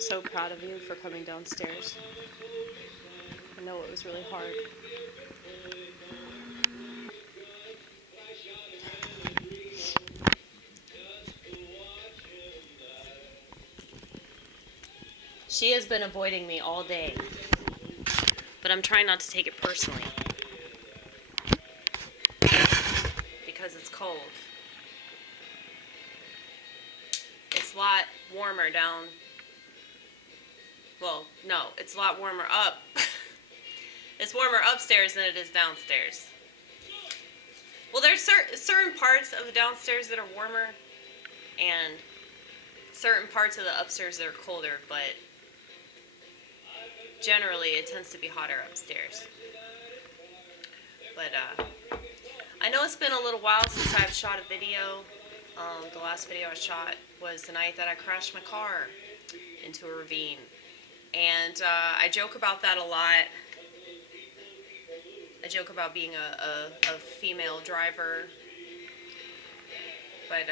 I'm so proud of you for coming downstairs. I know it was really hard. She has been avoiding me all day, but I'm trying not to take it personally because it's cold. It's a lot warmer down. Well, no, it's a lot warmer up. It's warmer upstairs than it is downstairs. Well, there's certain parts of the downstairs that are warmer and certain parts of the upstairs that are colder, but generally it tends to be hotter upstairs. But I know it's been a little while since I've shot a video. The last video I shot was the night that I crashed my car into a ravine. And I joke about that a lot. I joke about being a female driver. But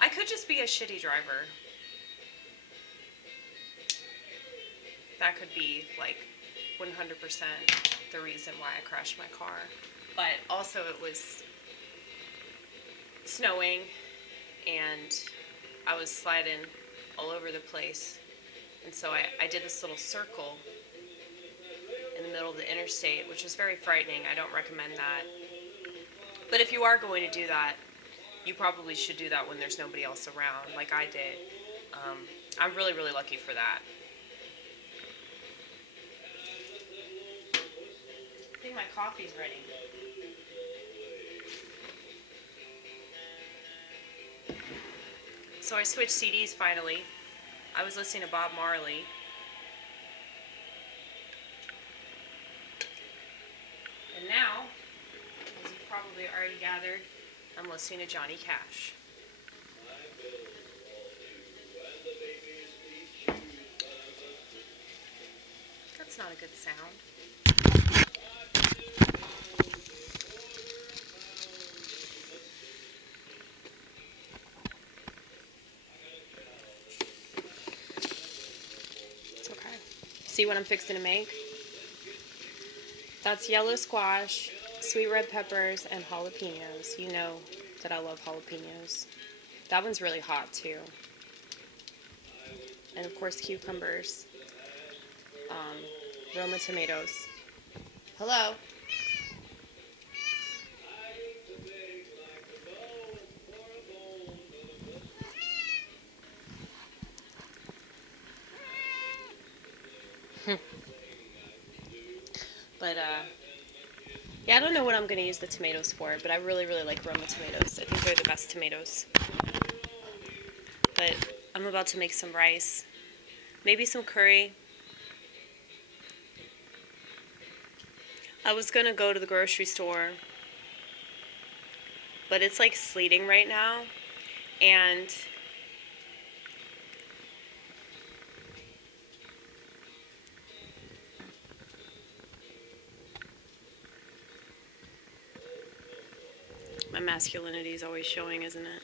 I could just be a shitty driver. That could be like 100% the reason why I crashed my car. But also it was snowing and I was sliding all over the place. And so I did this little circle in the middle of the interstate, which was very frightening. I don't recommend that. But if you are going to do that, you probably should do that when there's nobody else around, like I did. I'm really, really lucky for that. I think my coffee's ready. So I switched CDs finally. I was listening to Bob Marley. And now, as you've probably already gathered, I'm listening to Johnny Cash. That's not a good sound. It's okay. See what I'm fixing to make? That's yellow squash, sweet red peppers, and jalapenos. You know that I love jalapenos. That one's really hot too. And of course cucumbers. Roma tomatoes. Hello? But, yeah, I don't know what I'm going to use the tomatoes for, but I really, really like Roma tomatoes. I think they're the best tomatoes. But I'm about to make some rice. Maybe some curry. I was going to go to the grocery store, but it's like sleeting right now, and my masculinity is always showing, isn't it?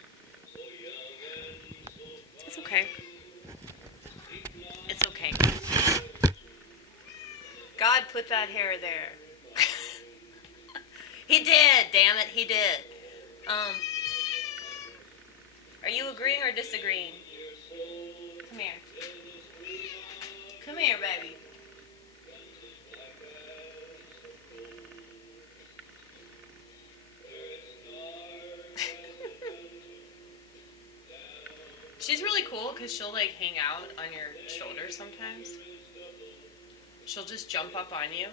It's okay. It's okay. God put that hair there. He did, damn it, he did. Are you agreeing or disagreeing? Come here. Come here, baby. She's really cool because she'll like hang out on your shoulder sometimes. She'll just jump up on you.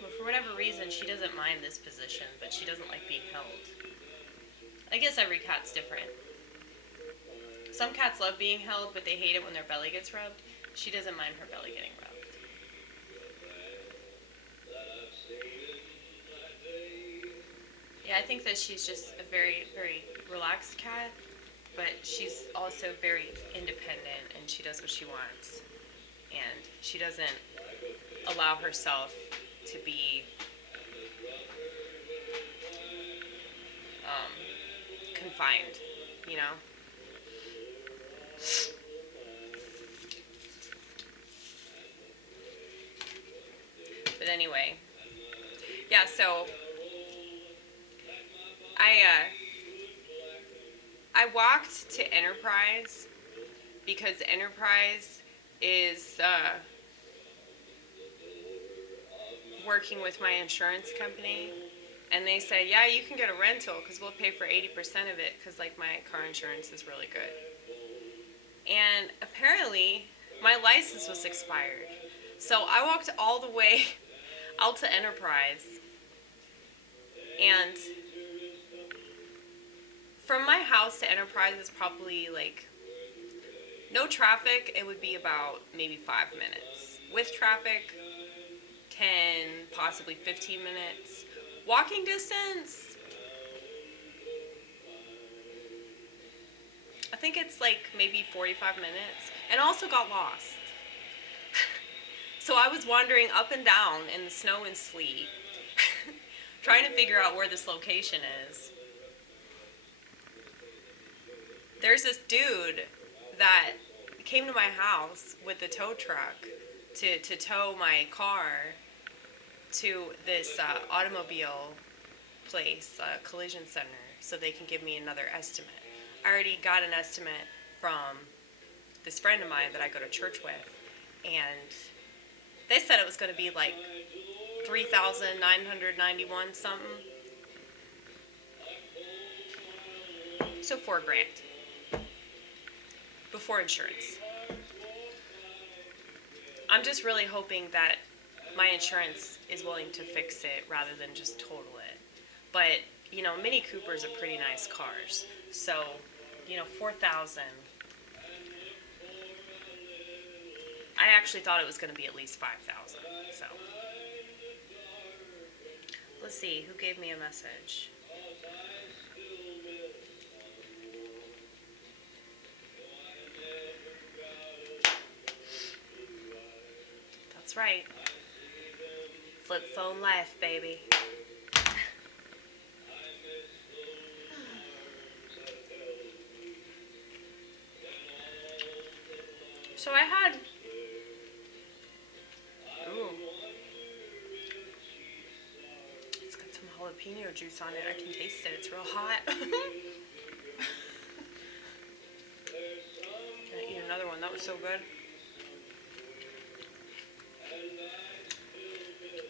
But for whatever reason, she doesn't mind this position, but she doesn't like being held. I guess every cat's different. Some cats love being held, but they hate it when their belly gets rubbed. She doesn't mind her belly getting rubbed. Yeah, I think that she's just a very, very relaxed cat, but she's also very independent and she does what she wants. And she doesn't allow herself to be confined, you know? But anyway, yeah, so I I walked to Enterprise because Enterprise is working with my insurance company, and they said, yeah, you can get a rental because we'll pay for 80% of it because, like, my car insurance is really good. And apparently, my license was expired. So I walked all the way out to Enterprise, and from my house to Enterprise is probably like, no traffic, it would be about maybe 5 minutes. With traffic, 10, possibly 15 minutes. Walking distance, I think it's like maybe 45 minutes. And also got lost. So I was wandering up and down in the snow and sleet, trying to figure out where this location is. There's this dude that came to my house with the tow truck to tow my car to this automobile place, collision center, so they can give me another estimate. I already got an estimate from this friend of mine that I go to church with, and they said it was going to be like $3,991 something. So $4,000 before insurance. I'm just really hoping that my insurance is willing to fix it rather than just total it. But, you know, Mini Coopers are pretty nice cars. So, you know, $4,000. I actually thought it was going to be at least $5,000. So, let's see who gave me a message. That's right. Flip phone life, baby. So I had, ooh, it's got some jalapeno juice on it. I can taste it. It's real hot. Gonna eat another one. That was so good.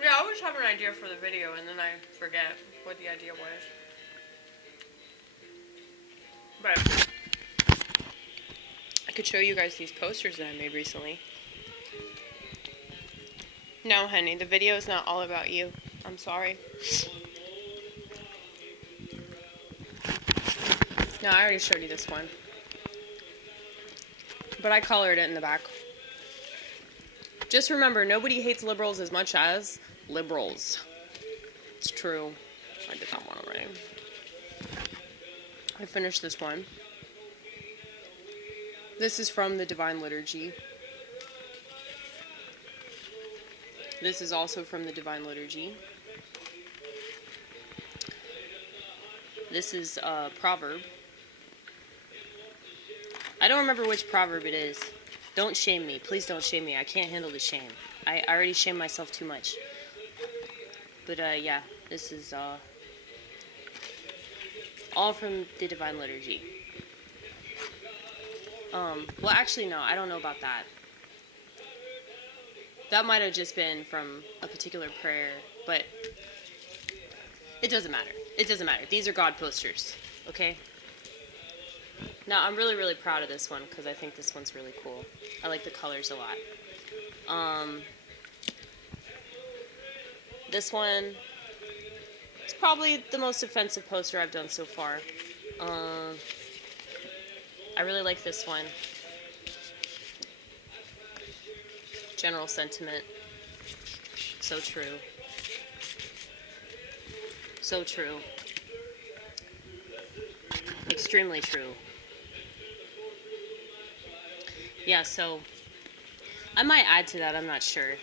Yeah, I always have an idea for the video and then I forget what the idea was. But I could show you guys these posters that I made recently. No, honey, the video is not all about you. I'm sorry. No, I already showed you this one. But I colored it in the back. Just remember, nobody hates liberals as much as liberals. It's true. I did that one already. I finished this one. This is from the Divine Liturgy. This is also from the Divine Liturgy. This is a proverb. I don't remember which proverb it is. Don't shame me. Please don't shame me. I can't handle the shame. I already shame myself too much. But, yeah. This is, all from the Divine Liturgy. Well, actually, no. I don't know about that. That might have just been from a particular prayer. But it doesn't matter. It doesn't matter. These are God posters. Okay? Now, I'm really, really proud of this one because I think this one's really cool. I like the colors a lot. This one is probably the most offensive poster I've done so far. I really like this one. General sentiment. So true. So true. Extremely true. Yeah, so I might add to that, I'm not sure.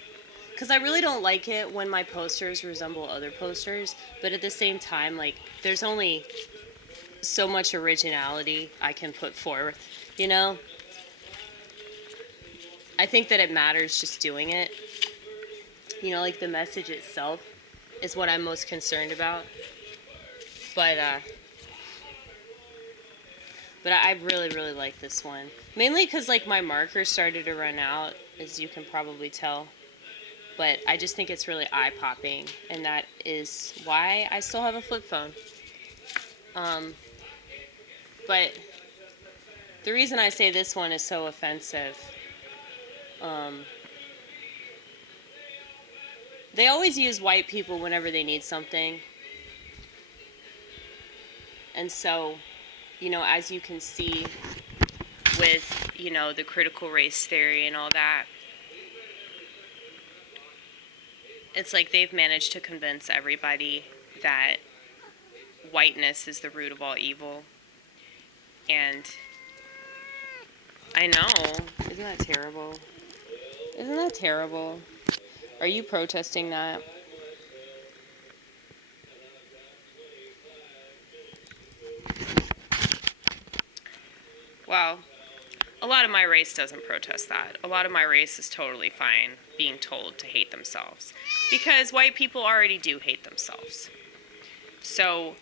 Because I really don't like it when my posters resemble other posters, but at the same time, like, there's only so much originality I can put forth, you know? I think that it matters just doing it. You know, like the message itself is what I'm most concerned about. But I really, really like this one. Mainly because, like, my marker started to run out, as you can probably tell. But I just think it's really eye-popping, and that is why I still have a flip phone. But the reason I say this one is so offensive, they always use white people whenever they need something. And so, you know, as you can see with, you know, the critical race theory and all that, it's like they've managed to convince everybody that whiteness is the root of all evil. And I know, isn't that terrible? Isn't that terrible? Are you protesting that? Well, a lot of my race doesn't protest that. A lot of my race is totally fine being told to hate themselves. Because white people already do hate themselves. So,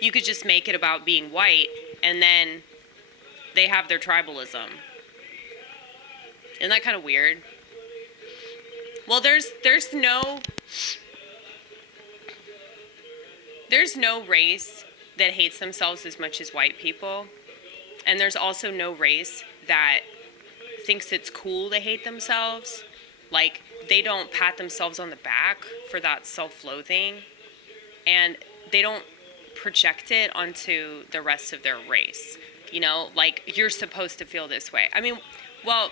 you could just make it about being white, and then they have their tribalism. Isn't that kind of weird? Well, there's no race that hates themselves as much as white people. And there's also no race that thinks it's cool to hate themselves. Like, they don't pat themselves on the back for that self-loathing. And they don't project it onto the rest of their race. You know, like, you're supposed to feel this way. I mean, well,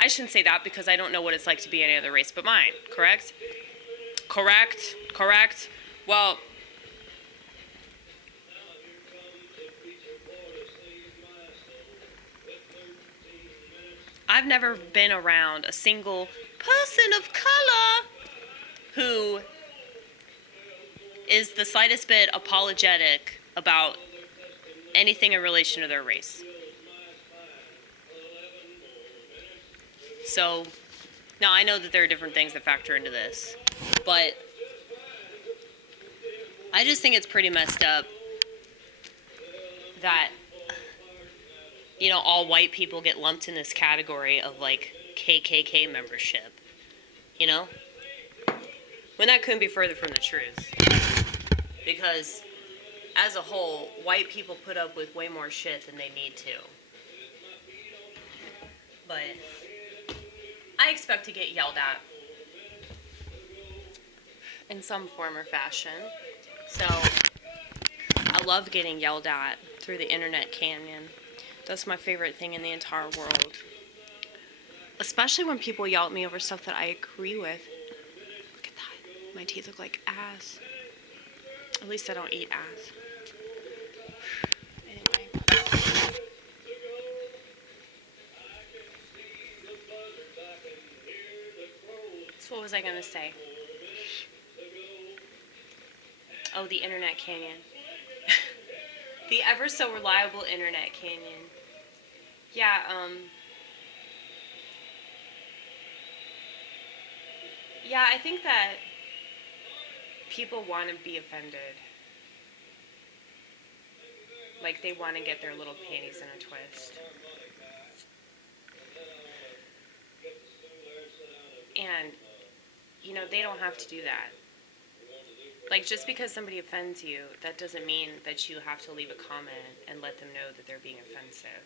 I shouldn't say that because I don't know what it's like to be any other race but mine, correct? Correct. Well, I've never been around a single person of color who is the slightest bit apologetic about anything in relation to their race. So, now I know that there are different things that factor into this, but I just think it's pretty messed up that, you know, all white people get lumped in this category of, like, KKK membership, you know? When that couldn't be further from the truth. Because, as a whole, white people put up with way more shit than they need to. But I expect to get yelled at in some form or fashion. So, I love getting yelled at through the internet canyon. That's my favorite thing in the entire world. Especially when people yell at me over stuff that I agree with. Look at that. My teeth look like ass. At least I don't eat ass. Anyway. So what was I going to say? Oh, the internet canyon. The ever so reliable internet canyon. Yeah, yeah, I think that people want to be offended. Like, they want to get their little panties in a twist. And, you know, they don't have to do that. Like, just because somebody offends you, that doesn't mean that you have to leave a comment and let them know that they're being offensive.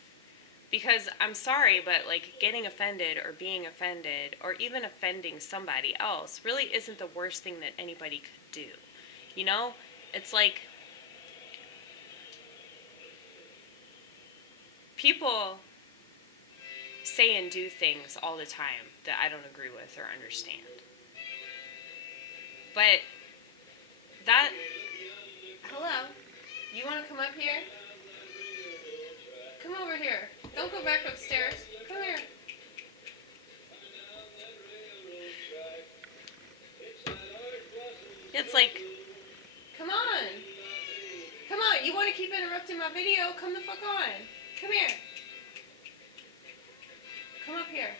Because, I'm sorry, but, like, getting offended or being offended or even offending somebody else really isn't the worst thing that anybody could do. You know? It's like, people say and do things all the time that I don't agree with or understand. But that... Hello? You want to come up here? Come over here. Don't go back upstairs. Come here. It's like, come on. want to keep interrupting my video, come the fuck on. Come here. Come up here.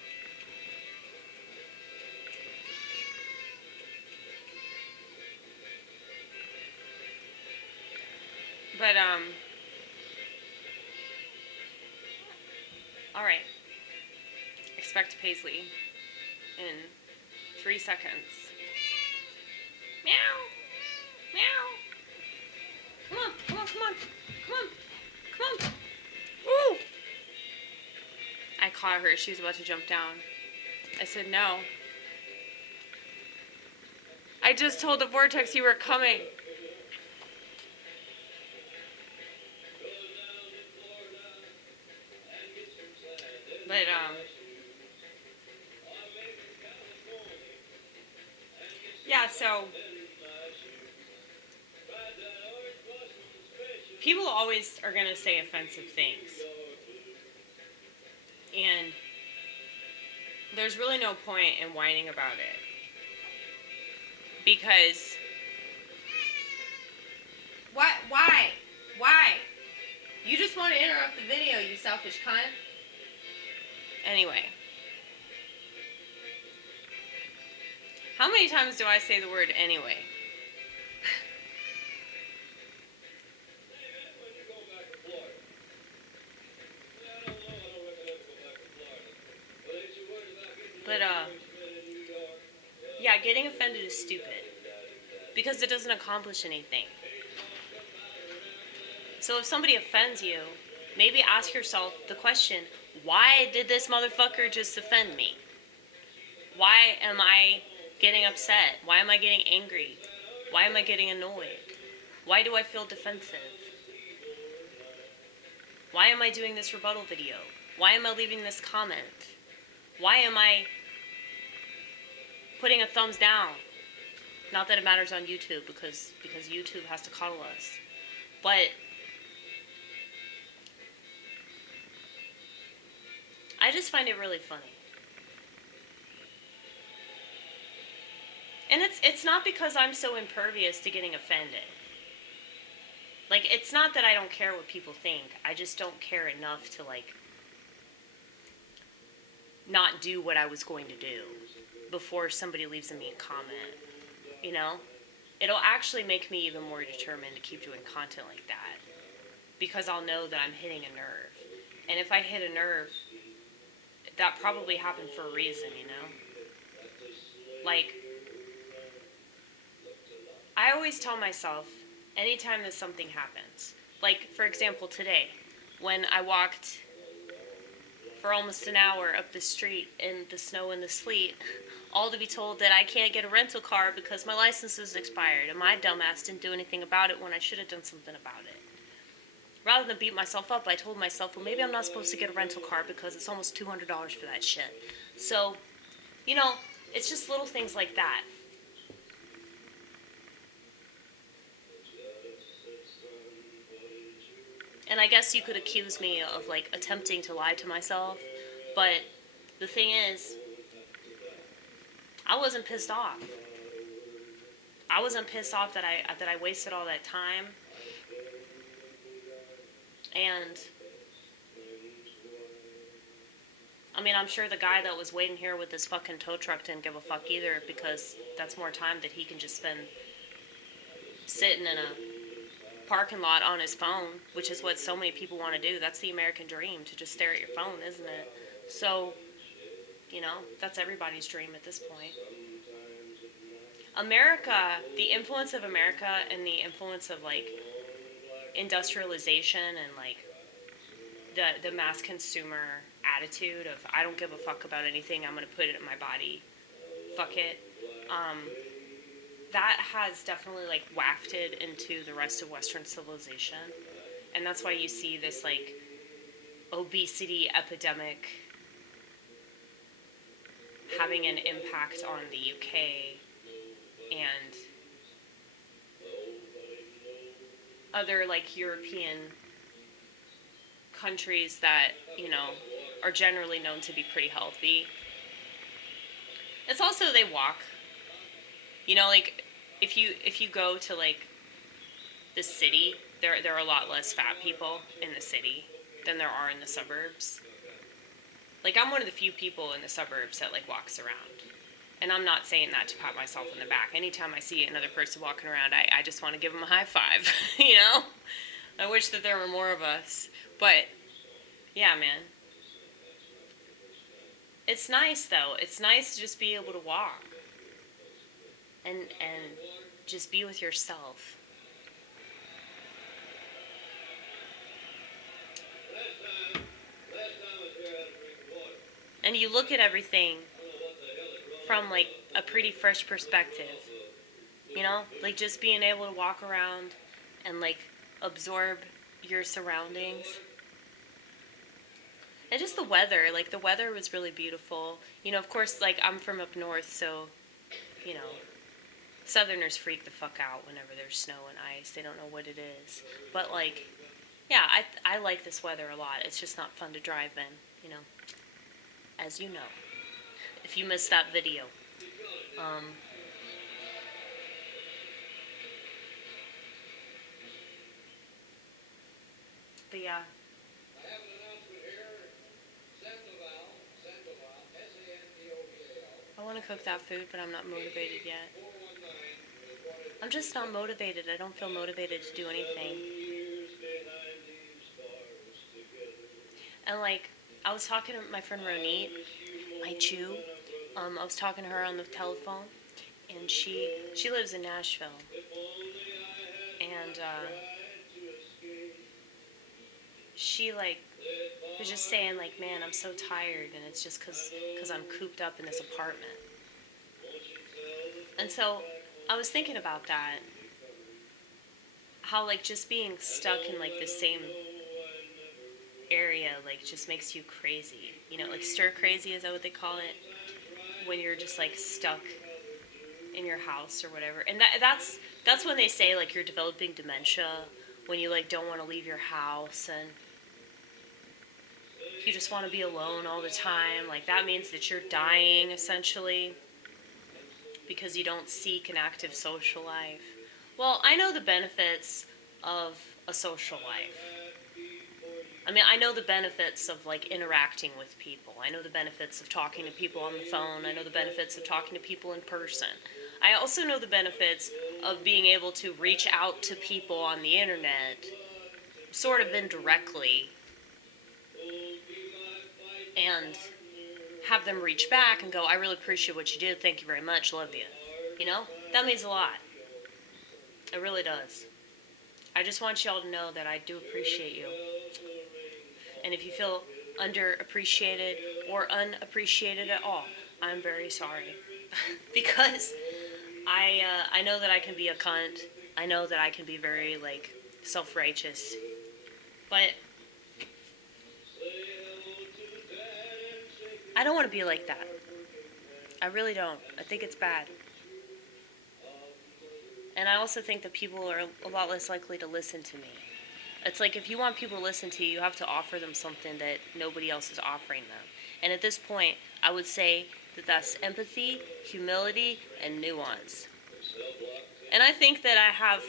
But, alright. Expect Paisley in 3 seconds. Meow! Meow! Come on, come on, come on, come on, come on! Woo! I caught her, she was about to jump down. I said no. I just told the vortex you were coming. But, yeah, so people always are gonna say offensive things. And there's really no point in whining about it. Because why? Why? You just want to interrupt the video, you selfish cunt. Anyway. How many times do I say the word anyway? But, yeah, getting offended is stupid. Because it doesn't accomplish anything. So if somebody offends you, maybe ask yourself the question, why did this motherfucker just offend me? Why am I getting upset? Why am I getting angry? Why am I getting annoyed? Why do I feel defensive? Why am I doing this rebuttal video? Why am I leaving this comment? Why am I putting a thumbs down? Not that it matters on YouTube, because YouTube has to coddle us. But I just find it really funny. And it's not because I'm so impervious to getting offended. Like, it's not that I don't care what people think. I just don't care enough to, like, not do what I was going to do before somebody leaves a mean comment. You know? It'll actually make me even more determined to keep doing content like that. Because I'll know that I'm hitting a nerve. And if I hit a nerve, that probably happened for a reason, you know? Like, I always tell myself, anytime that something happens, like, for example, today, when I walked for almost an hour up the street in the snow and the sleet, all to be told that I can't get a rental car because my license is expired, and my dumbass didn't do anything about it when I should have done something about it. Rather than beat myself up, I told myself, well, maybe I'm not supposed to get a rental car because it's almost $200 for that shit. So, you know, it's just little things like that. And I guess you could accuse me of, like, attempting to lie to myself, but the thing is, I wasn't pissed off. I wasn't pissed off that I wasted all that time. And I mean, I'm sure the guy that was waiting here with this fucking tow truck didn't give a fuck either, because that's more time that he can just spend sitting in a parking lot on his phone, which is what so many people want to do. That's the American dream, to just stare at your phone, isn't it? So, you know, that's everybody's dream at this point. America, the influence of America and the influence of, like, industrialization and, like, the mass consumer attitude of, I don't give a fuck about anything, I'm gonna put it in my body, fuck it, that has definitely, like, wafted into the rest of Western civilization. And that's why you see this, like, obesity epidemic having an impact on the UK and other, like, European countries that, you know, are generally known to be pretty healthy. It's also they walk. You know, like, if you go to, like, the city, there are a lot less fat people in the city than there are in the suburbs. Like, I'm one of the few people in the suburbs that, like, walks around. And I'm not saying that to pat myself on the back. Anytime I see another person walking around, I just want to give them a high five, you know? I wish that there were more of us. But, yeah, man. It's nice, though. It's nice to just be able to walk. And just be with yourself. And you look at everything from, like, a pretty fresh perspective. You know? Like, just being able to walk around and, like, absorb your surroundings. And just the weather. Like, the weather was really beautiful. You know, of course, like, I'm from up north, so, you know, Southerners freak the fuck out whenever there's snow and ice. They don't know what it is. But, like, yeah, I like this weather a lot. It's just not fun to drive in, you know. As you know. If you missed that video. But yeah. I want to cook that food, but I'm not motivated yet. I'm just not motivated. I don't feel motivated to do anything. And, like, I was talking to my friend Ronit, my Jew. I was talking to her on the telephone, and she lives in Nashville. And she, like, was just saying, like, man, I'm so tired, and it's just because I'm cooped up in this apartment. And so I was thinking about that. How, like, just being stuck in, like, the same area, like, just makes you crazy. You know, like, stir crazy, is that what they call it? When you're just, like, stuck in your house or whatever. And that's when they say, like, you're developing dementia, when you, like, don't want to leave your house and you just want to be alone all the time. Like, that means that you're dying, essentially, because you don't seek an active social life. Well, I know the benefits of a social life. I mean, I know the benefits of, like, interacting with people. I know the benefits of talking to people on the phone. I know the benefits of talking to people in person. I also know the benefits of being able to reach out to people on the internet, sort of indirectly, and have them reach back and go, I really appreciate what you did. Thank you very much. Love you. You know? That means a lot. It really does. I just want y'all to know that I do appreciate you. And if you feel underappreciated or unappreciated at all, I'm very sorry. Because I know that I can be a cunt. I know that I can be very, like, self-righteous. But I don't want to be like that. I really don't. I think it's bad. And I also think that people are a lot less likely to listen to me. It's like, if you want people to listen to you, you have to offer them something that nobody else is offering them. And at this point, I would say that that's empathy, humility, and nuance. And I think that I have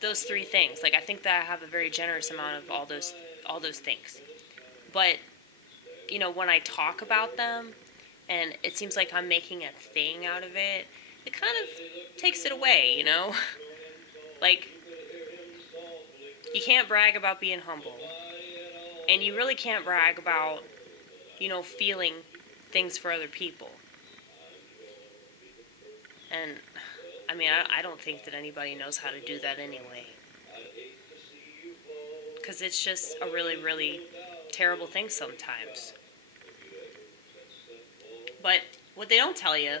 those three things. Like, I think that I have a very generous amount of all those things. But, you know, when I talk about them, and it seems like I'm making a thing out of it, it kind of takes it away, you know? Like, you can't brag about being humble. And you really can't brag about, you know, feeling things for other people. And, I mean, I don't think that anybody knows how to do that anyway. Because it's just a really, really terrible thing sometimes. But what they don't tell you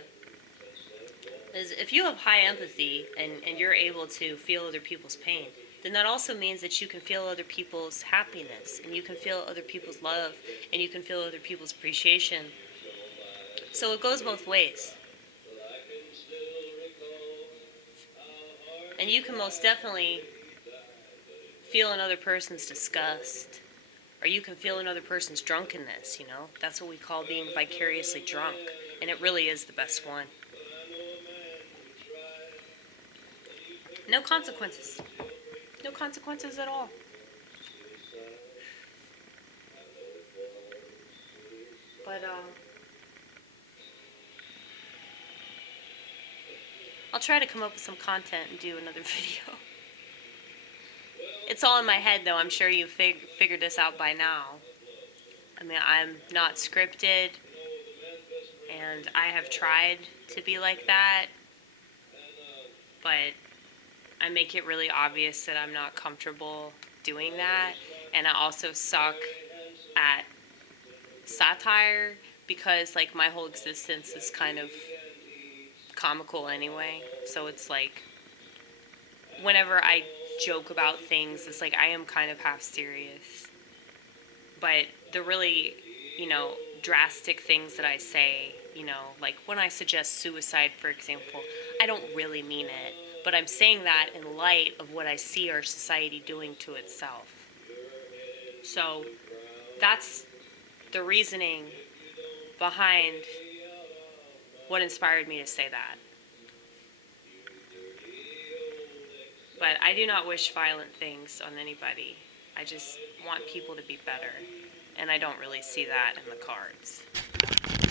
is, if you have high empathy and you're able to feel other people's pain, then that also means that you can feel other people's happiness, and you can feel other people's love, and you can feel other people's appreciation. So it goes both ways. And you can most definitely feel another person's disgust, or you can feel another person's drunkenness, you know? That's what we call being vicariously drunk, and it really is the best one. No consequences. No consequences at all. But I'll try to come up with some content and do another video. It's all in my head, though. I'm sure you figured this out by now. I mean, I'm not scripted, and I have tried to be like that, but I make it really obvious that I'm not comfortable doing that, and I also suck at satire because, like, my whole existence is kind of comical anyway, so it's like, whenever I joke about things, it's like I am kind of half serious. But the really, drastic things that I say, like when I suggest suicide, for example, I don't really mean it. But I'm saying that in light of what I see our society doing to itself. So that's the reasoning behind what inspired me to say that. But I do not wish violent things on anybody. I just want people to be better. And I don't really see that in the cards.